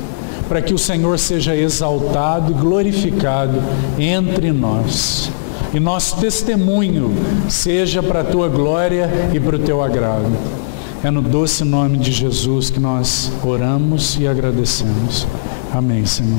para que o Senhor seja exaltado e glorificado entre nós. E nosso testemunho seja para a tua glória e para o teu agrado. É no doce nome de Jesus que nós oramos e agradecemos. Amém, Senhor.